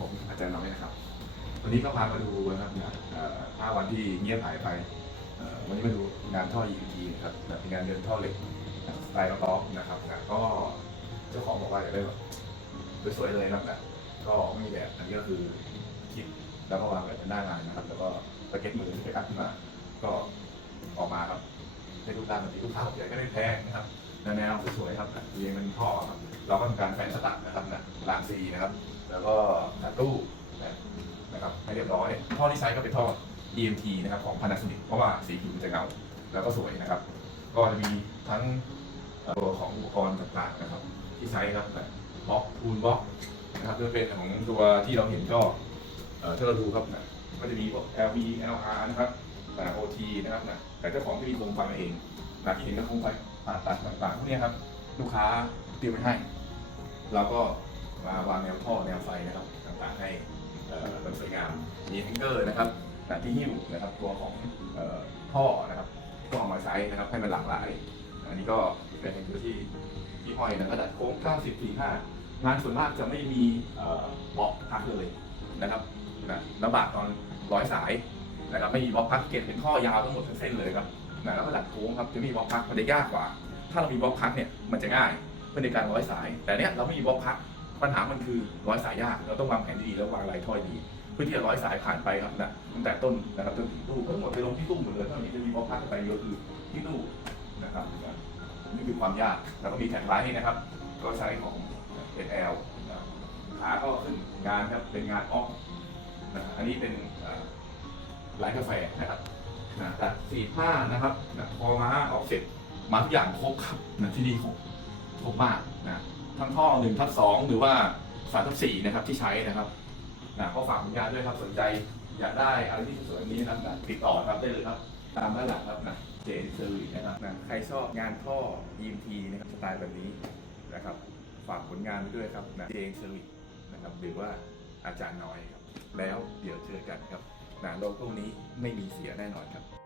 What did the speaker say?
ผมอาจารย์น้อยนะครับ วันนี้ก็พามาดูนะครับงานห้าวันที่เงียบหายไป วันนี้มาดูงานท่อ EMT นะครับเป็นงานเดินท่อเหล็กสไตล์ล็อกนะครับนก็เจ้าของบอกว่าอยากได้แบบสวยๆเลยนะครับก็ไม่มีแบบอันนี้ก็คือคิดแล้วก็วางแบบเป็นหน้างานนะครับ แล้วก็สเก็ตมือที่ไปอัดขึ้นมา ก็ออกมาครับในรูปร่างแบบนี้ลูกค้าใหญ่ก็ได้แพงนะครับแนวสวยๆครับเรียงเป็นท่อครับเราก็ทำการแฟนสตัดนะครับนะรางซีนะครับ แล้วก็หน้าตู้นะครับให้เรียบร้อย ท่อที่ใช้ก็เป็นท่อ EMT นะครับของ Panasonic เพราะว่าสีผิวจะเงาแล้วก็สวยนะครับ ก็จะมีทั้งตัวของอุปกรณ์ต่างๆนะครับ ที่ใช้ครับแบบบล็อกทูลบล็อกนะครับจะเป็นของตัวที่เราเห็นก็เอ่อถ้าเราดูครับนะก็จะมีพวก LV LR นะครับแต่ OT นะครับนะแต่เจ้าของไม่มีโครงไฟมาเองนะที่เห็นก็โครงไฟผ่าตัดต่างๆพวกนี้ครับลูกค้าเตรียมไว้ให้ เราก็ มาวางแนวท่อแนวไฟนะครับต่างๆให้เอ่อมันสวยงาม มีแฮงเกอร์นะครับแต่ที่หิ้วนะครับตัวของพ่อท่อนะครับก็เอามาใช้นะครับให้มันหลากหลาย อันนี้ก็เป็นแฮงเกอร์ที่ที่ห้อยนะกระดโค้ง 90 4 5งานส่วนมากจะไม่มีเบล็อกพักเลยนะครับนะลำบากตอนร้อยสายนะครับไม่มีบล็อกพักเก็บเป็นท่อยาวทั้งหมดทั้งเส้นเลยครับนะแล้วกระดาษโค้งครับจะมีบล็อกพักมันจะยากกว่า ถ้าเรามีบล็อกพักเนี่ยมันจะง่ายเพื่อในการร้อยสาย แต่เนี้ยเราไม่มีบล็อกพัก ปัญหามันคือร้อยสายยาก เราต้องวางแผนดีแล้ววางลายท่อดี เพื่อที่จะร้อยสายผ่านไปครับนะตั้งแต่ต้นนะครับจนถึงตู้ทั้งหมดไปลงที่ตู้หมดเลยเท่านี้จะมีบล็อกพักไปเยอะคือที่ตู้นะครับนี่คือความยากแล้วก็มีแผ่นไลท์นะครับ ก็ใช้ของ SL นะขาก็ขึ้นงานครับเป็นงานออกนะอันนี้เป็นร้านกาแฟนะครับนะตัดสี่ผ้านะครับนะพอมาออกเสร็จมาทุกอย่างครบครับนะที่นี่ครบครบมากนะ ทั้งท่อหนึ่งทับสองหรือว่าสามทับสี่นะครับที่ใช้นะครับนะก็ฝากผลงานด้วยครับสนใจอยากได้อะไรที่สวยๆนี้นะครับติดต่อครับได้เลยครับ ตามด้านหลังครับนะเจนเซอนะครับนะใครชอบงานท่อ EMT นะครับสไตล์แบบนี้นะครับ ฝากผลงานไว้ด้วยครับนะเจนเซอนะครับหรือว่าอาจารย์น้อยครับ แล้วเดี๋ยวเจอกันครับนะโลโก้นี้ไม่มีเสียแน่นอนครับ